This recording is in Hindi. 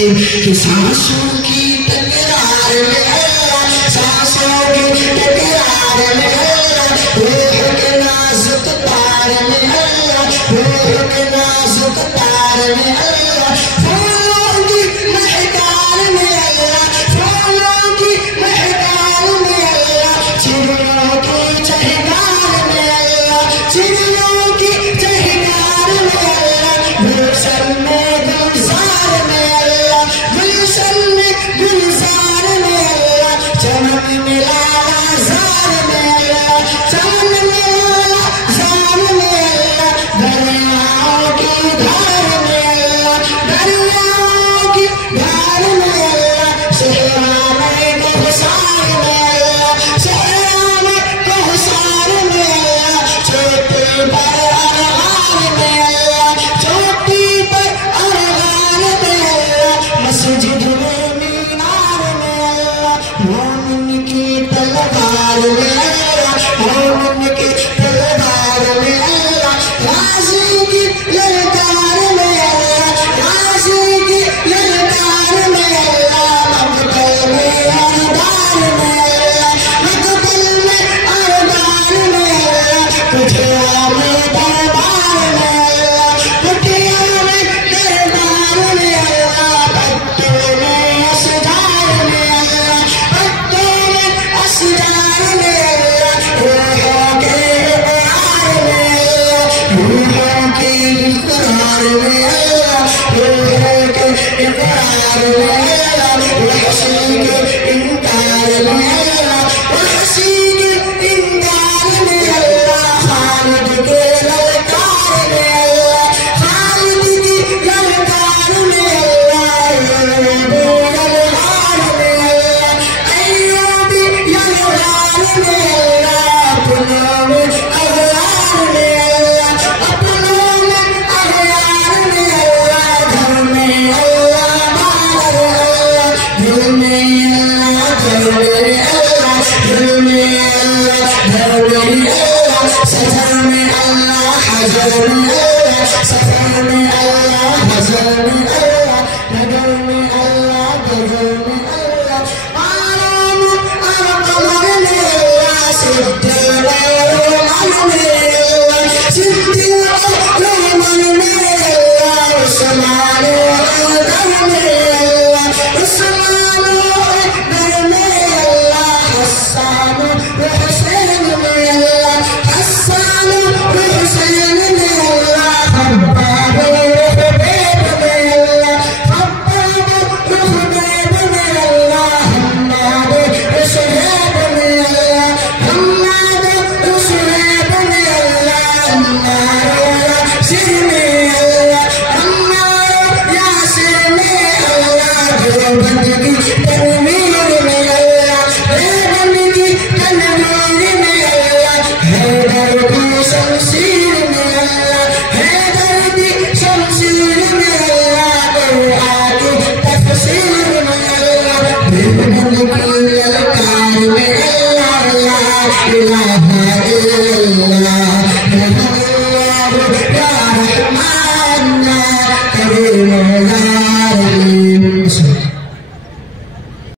सांसों की तकरार में अल्लाह, सांसों की तकरार में अल्लाह, रूह के नाजुक तार में अल्लाह, रूह के नाजुक तार में अल्लाह, फूलों की महकाल में अल्लाह, फूलों की महकाल में अल्लाह, चिड़ियों की चहकार में अल्लाह, चिड़ियों की चहकार में अल्लाह, गुलशन में गुलजार में अल्लाह, गुलशन में गुलजार में अल्लाह, चमन मिला जार में अल्लाह, चमन मिला जार में अल्लाह, दरियाओं की धार में अल्लाह, दरियाओं की धार में अल्लाह, सहरा में कोहसार में अल्लाह, सहरा में कोहसार में अल्लाह, चोटी पर अरगान में अल्लाह, चोटी पर अरगान में अल्लाह, मस्जिद में मीनार में अल्लाह, मोमिन की तलवार में अल्लाह, मोमिन की तलवार में अल्लाह, गाजी की ललकार में अल्लाह, गाजी की ललकार में अल्लाह, मकतल में अरदार में अल्लाह, मकतल में अरदार में अल्लाह, कुटिया में दरबार में अल्लाह, कुटिया में दरबार में अल्लाह, पत्तों में असजार में अल्लाह, पत्तों में असजार में अल्लाह, रूहों के इकरार में अल्लाह, रूहों के इकरार में अल्लाह, रूहों के इकरार में अल्लाह, वहशी के इनकार में अल्लाह, वहशी के इनकार में अल्लाह, खालिद के ललकार में अल्लाह, खालिद की ललकार में अल्लाह, अय्यूबी ललकार में अल्लाह, अपनों में अगयार में अल्लाह, अपनों में अगयार में अल्लाह, घर में अल्लाह, बाहर इल्लल्लाह, या रहमान